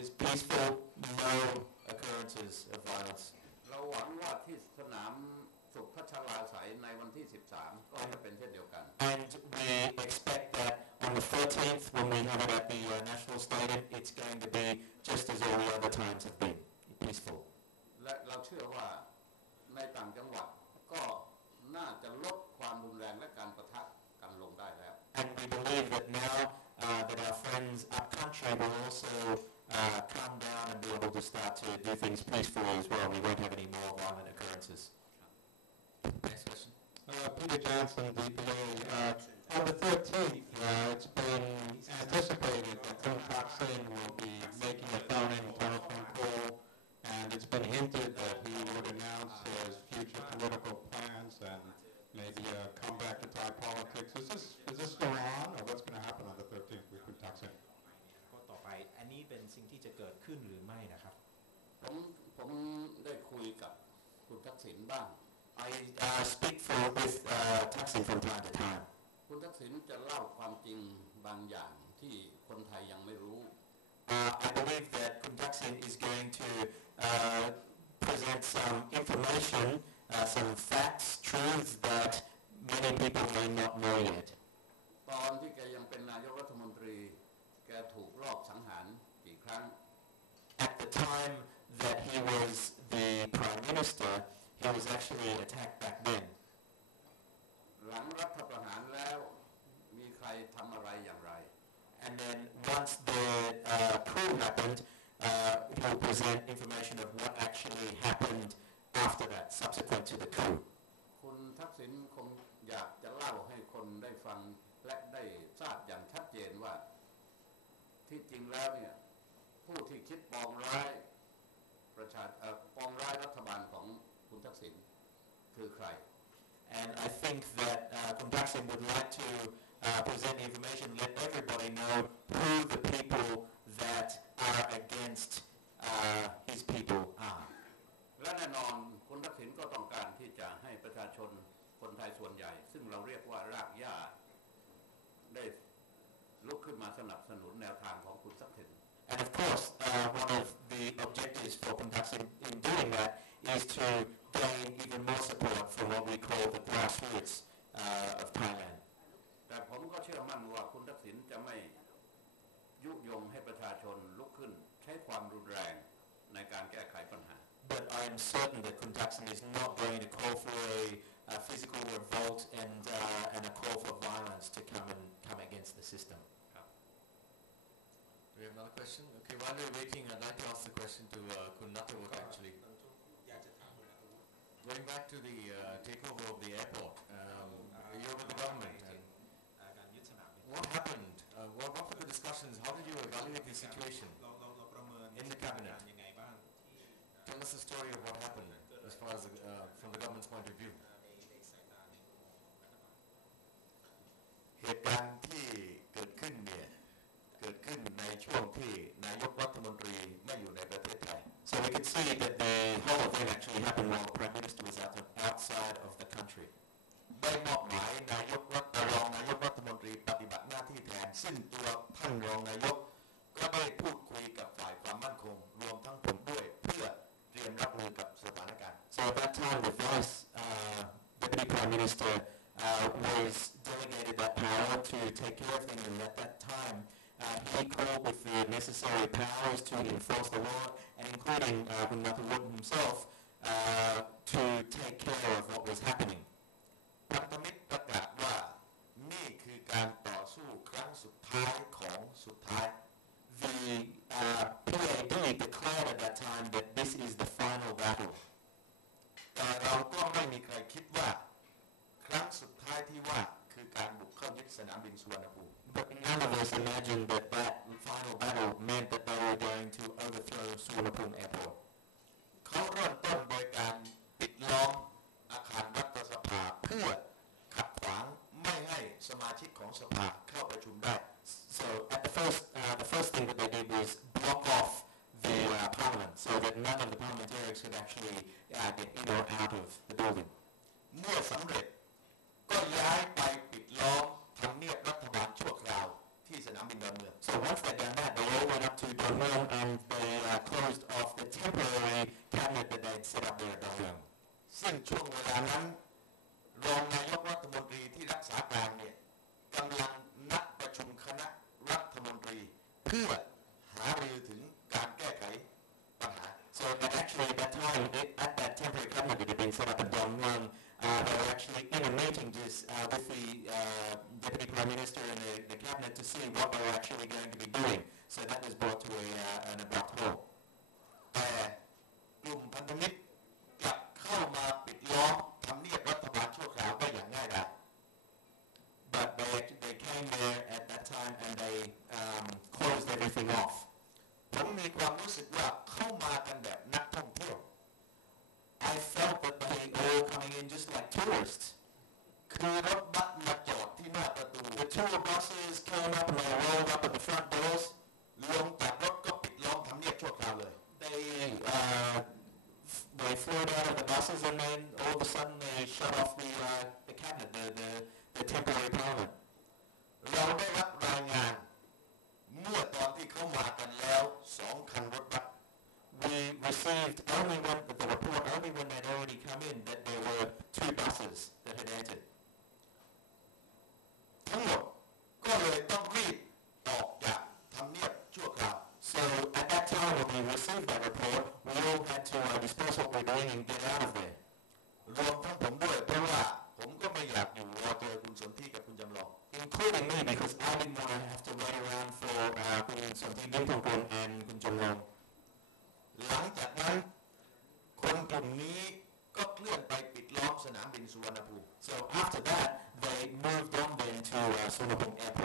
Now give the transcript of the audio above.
is peaceful, no occurrences of violence. เราหวังว่าที่สนามสุขพัชราไสยในวันที่ 13 ก็จะเป็นเช่นเดียวกัน And we expect that on the 13th, when we have it at the National Stadium, it's going to be just as all the other times have been, peaceful. และเราเชื่อว่าในต่างจังหวัดก็น่าจะลดความรุนแรงและการปะทะกันลงได้แล้ว And we believe that now that our friends up country will also calm down and be able to start to do things peacefully as well. We won't have any more violent occurrences. Next question. Peter Johnson, DPA. On the 13th, it's been anticipated that Thaksin will be making a phone-in telephone call, and it's been hinted that he would announce his future political plans and maybe come back to Thai politics. Is this going on, or what's going to happen on the 13th with Thaksin? ข้อต่อไปอันนี้เป็นสิ่งที่จะเกิดขึ้นหรือไม่นะครับผมได้คุยกับคุณทักษิณบ้าง I speak with Thaksin from time to time. คุณทักษิณจะเล่าความจริงบางอย่างที่คนไทยยังไม่รู้ I believe that Thaksin is going to present some information, some facts, truths that many people may not know yet. ตอนที่แกยังเป็นนายกรัฐมนตรีแกถูกลอบสังหารกี่ครั้ง At the time that he was the Prime Minister, he was actually attacked back then. หลังรัฐประหารแล้วมีใครทำอะไรอย่างไร And then once the coup happened, he'll present information of what actually happened after that, subsequent to the coup. คุณทักษิณคงอยากจะเล่าให้คนได้ฟังและได้ทราบอย่างชัดเจนว่าที่จริงแล้วเนี่ยผู้ที่คิดปองร้ายรัฐบาลของคุณทักษิณคือใคร And I think that Thaksin would like to present the information, let everybody know who the people that are against his people are. และแน่นอนคุณทักษิณก็ต้องการที่จะให้ประชาชนคนไทยส่วนใหญ่ซึ่งเราเรียกว่ารากหญ้าได้ลุกขึ้นมาสนับสนุนแนวทางของคุณทักษิณ And of course, one of the objectives for Thaksin in doing that is to gain even more support from what we call the grassroots of Thailand. แต่ผมก็เชื่อมั่นว่าคุณทักษิณจะไม่ยุยงให้ประชาชนลุกขึ้นใช้ความรุนแรงในการแก้ไขปัญหา But I am certain that Thaksin is not going to call for a physical revolt and a call for violence to come against the system. We have another question. Okay, while we're waiting, I'd like to ask the question to Nastawood actually. Going back to the takeover of the airport, you're with the government. And what happened? What were the discussions? How did you evaluate the situation in the cabinet? Tell us the story of what happened as far as from the government's point of view. เหตุการณ์ที่เกิดขึ้นเนี่ยเกิดขึ้นในช่วงที่นายกรัฐมนตรีไม่อยู่ในประเทศไทย So we could see that the whole event actually happened while the Prime Minister was outside of the country. ได้มอบหมายรองนายกรัฐมนตรีปฏิบัติหน้าที่แทนซึ่งตัวท่านรองนายกก็ได้พูดคุยกับฝ่ายความมั่นคงรวมทั้งผมด้วยเพื่อเตรียมรับมือกับสถานการณ์ So at that time, the Vice Deputy Prime Minister was delegated that power to take care of things, and at that time, he called with the necessary powers to enforce the law, and including Nastawood himself, to take care of what was happening. พันธมิตรประกาศว่านี่คือการต่อสู้ครั้งสุดท้ายของสุดท้าย The PAD declared at that time that this is the final battle. แต่เราก็ไม่มีใครคิดว่าครั้งสุดท้ายที่ว่าคือการบุกเข้ายึดสนามบินสุวรรณภูมิ But none of us imagined that that final battle meant that they were going to overthrow Suvarnabhumi Airport. เขาเริ่มต้นโดยการปิดล้อมอาคารรัฐสภาเพื่อขัดขวางไม่ให้สมาชิกของสภาเข้าประชุมได้ So at the first thing that they did was block off the parliament so that none of the parliamentarians could actually get in or out of the building. เมื่อสำเร็จก็ย้ายไปปิดล้อมทำเนียบรัฐบาลชั่วคราวท ที่สนามบินดอนเมือง So once they'd done that, they all went up to Don Mueang and they closed off the temporary cabinet that they'd set up there at Don Mueang. ซึ่งช่วงเวลานั้นรองนายกรัฐมนตรีที่รักษาการเนี่ยกำลังนัดประชุมคณะรัฐมนตรีเพื่อหารือถึงการแก้ไขปัญหา So actually at that time, at that temporary cabinet that had been set up at Don Mueang, they were actually in a meeting just with the Deputy Prime Minister and the cabinet to see what they were actually going to be doing. So that was brought to an abrupt halt. แต่กลุ่มพันธมิตรกลับเข้ามาปิดล้อมทำเนียบรัฐบาลชั่วคราวได้อย่างง่ายดาย But they came there at that time and they closed everything off. ผมมีความรู้สึกว่าเข้ามากันแบบนักท่องเที่ยว I felt that they all coming in just like tourists. คือรถบัสมาจอดที่หน้าประตู The tour buses came up and they rolled up at the front doors. ลงจากรถก็ปิดล้อมทำเนียบชั่วคราวเลย They flowed out of the buses and then all of a sudden they shut off the cabinet, the temporary parliament. เราได้รับรายงานเมื่อตอนที่เขามากันแล้ว2 คันรถบัส We received the report only when they'd already come in that there were 2 buses that had entered. ทั้งหมดก็เลยต้องรีบออกจากทำเนียบชั่วคราว So at that time when we received that report, we all had to disperse what we're doing and get out of there. รวมทั้งผมด้วยเพราะว่าผมก็ไม่อยากอยู่รอเจอคุณสนธิกับคุณจำลอง Including me because I didn't want to have to wait around for Kun Somthi Nimthongkul and Kun Jamlong. หลังจากนั้นคนกลุ่มนี้ก็เคลื่อนไปปิดล้อมสนามบินสุวรรณภูมิ So after that, they moved on then to Suvarnabhumi Airport.